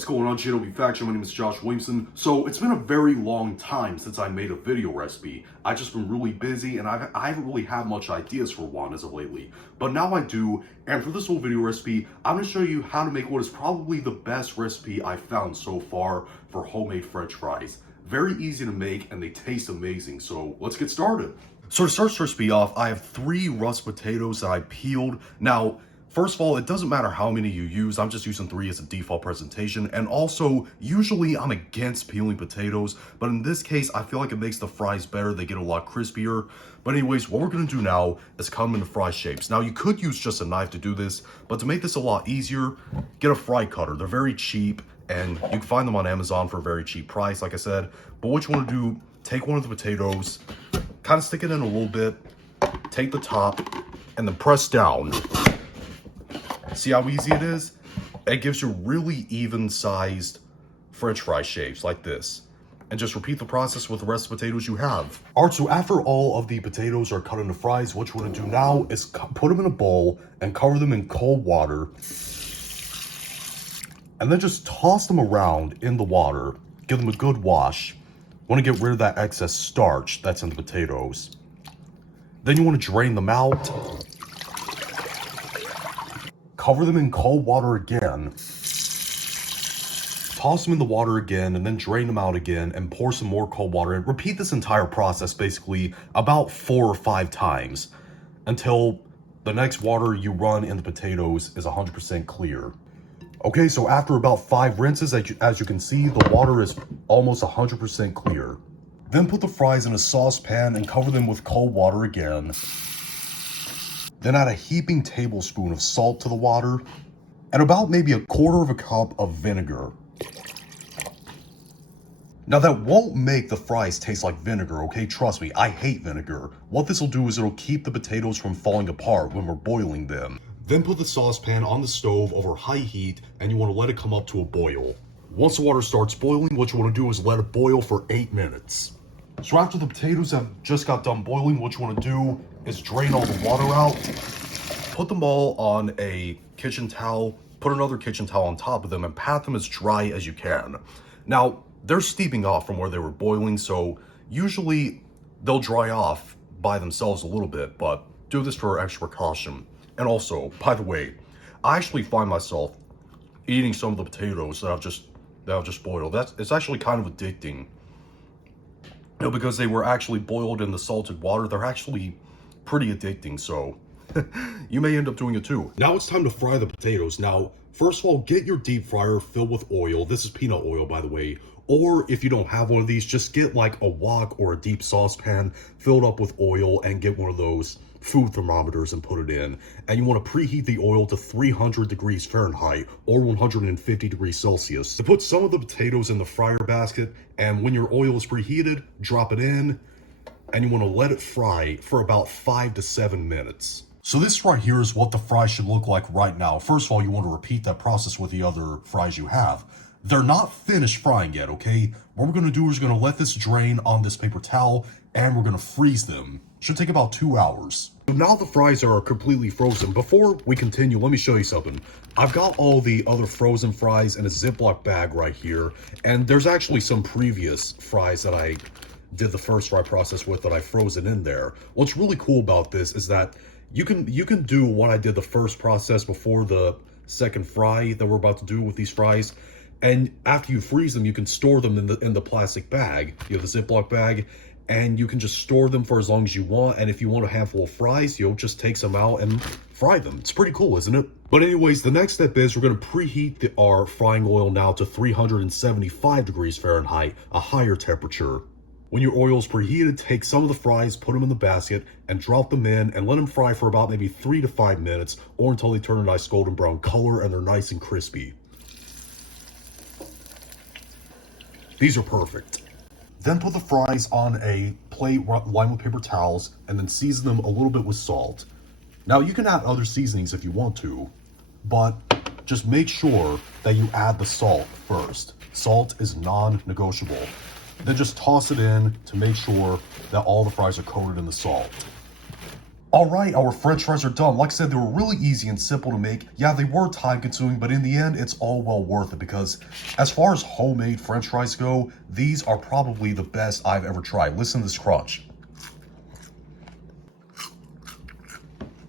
What's going on, JW Faction? My name is Josh Williamson. So it's been a very long time since I made a video recipe. I've just been really busy and I haven't really had much ideas for one as of lately. But now I do, and for this whole video recipe, I'm going to show you how to make what is probably the best recipe I've found so far for homemade French fries. Very easy to make and they taste amazing, so let's get started. So to start this recipe off, I have 3 russet potatoes that I peeled. Now, first of all, it doesn't matter how many you use. I'm just using 3 as a default presentation. And also, usually I'm against peeling potatoes, but in this case, I feel like it makes the fries better. They get a lot crispier. But anyways, what we're gonna do now is cut them into fry shapes. Now, you could use just a knife to do this, but to make this a lot easier, get a fry cutter. They're very cheap, and you can find them on Amazon for a very cheap price, like I said. But what you wanna do, take one of the potatoes, kind of stick it in a little bit, take the top, and then press down. See how easy it is? It gives you really even-sized French fry shapes like this. And just repeat the process with the rest of the potatoes you have. Alright, so after all of the potatoes are cut into fries, what you want to do now is put them in a bowl and cover them in cold water. And then just toss them around in the water. Give them a good wash. Want to get rid of that excess starch that's in the potatoes. Then you want to drain them out. Cover them in cold water again. Toss them in the water again and then drain them out again and pour some more cold water in. Repeat this entire process basically about 4 or 5 times until the next water you run in the potatoes is 100% clear. Okay, so after about 5 rinses, as you can see, the water is almost 100% clear. Then put the fries in a saucepan and cover them with cold water again. Then add a heaping tablespoon of salt to the water and about maybe 1/4 cup of vinegar. Now that won't make the fries taste like vinegar, okay? Trust me, I hate vinegar. What this will do is it'll keep the potatoes from falling apart when we're boiling them. Then put the saucepan on the stove over high heat and you want to let it come up to a boil. Once the water starts boiling, what you want to do is let it boil for 8 minutes. So after the potatoes have just got done boiling, what you want to do is drain all the water out. Put them all on a kitchen towel, put another kitchen towel on top of them, and pat them as dry as you can. Now, they're steeping off from where they were boiling, so usually they'll dry off by themselves a little bit, but do this for extra precaution. And also, by the way, I actually find myself eating some of the potatoes that I've just boiled. It's actually kind of addicting. You know, because they were actually boiled in the salted water, they're actually pretty addicting, so you may end up doing it too. Now it's time to fry the potatoes. Now, first of all, get your deep fryer filled with oil. This is peanut oil, by the way. Or if you don't have one of these, just get like a wok or a deep saucepan filled up with oil and get one of those food thermometers and put it in. And you want to preheat the oil to 300 degrees Fahrenheit or 150 degrees Celsius. To put some of the potatoes in the fryer basket, and when your oil is preheated, drop it in, and you want to let it fry for about 5 to 7 minutes. So this right here is what the fries should look like right now. First of all, you want to repeat that process with the other fries you have. They're not finished frying yet, okay? What we're going to do is we're going to let this drain on this paper towel, and we're going to freeze them. Should take about 2 hours. So now the fries are completely frozen. Before we continue, let me show you something. I've got all the other frozen fries in a Ziploc bag right here, and there's actually some previous fries that I did the first fry process with that I frozen in there. What's really cool about this is that you can do what I did the first process before the second fry that we're about to do with these fries. And after you freeze them, you can store them in the plastic bag, the Ziploc bag, and you can just store them for as long as you want. And if you want a handful of fries, just take some out and fry them. It's pretty cool, isn't it? But anyways, the next step is we're going to preheat our frying oil now to 375 degrees Fahrenheit, a higher temperature. When your oil is preheated, take some of the fries, put them in the basket, and drop them in and let them fry for about maybe 3 to 5 minutes or until they turn a nice golden brown color and they're nice and crispy. These are perfect. Then put the fries on a plate lined with paper towels and then season them a little bit with salt. Now you can add other seasonings if you want to, but just make sure that you add the salt first. Salt is non-negotiable. Then just toss it in to make sure that all the fries are coated in the salt. Alright, our french fries are done. Like I said, they were really easy and simple to make. Yeah, they were time consuming, but in the end, it's all well worth it because as far as homemade french fries go, these are probably the best I've ever tried. Listen to this crunch.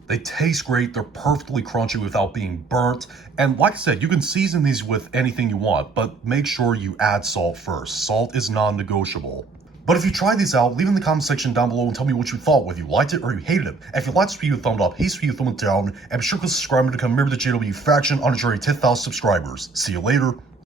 They taste great, they're perfectly crunchy without being burnt, and like I said, you can season these with anything you want, but make sure you add salt first. Salt is non-negotiable. But if you tried these out, leave in the comment section down below and tell me what you thought, whether you liked it or you hated it. If you liked this video, thumbs up, hate this video, thumb it down, and be sure to subscribe to become a member of the JW faction on a journey to 10,000 subscribers. See you later.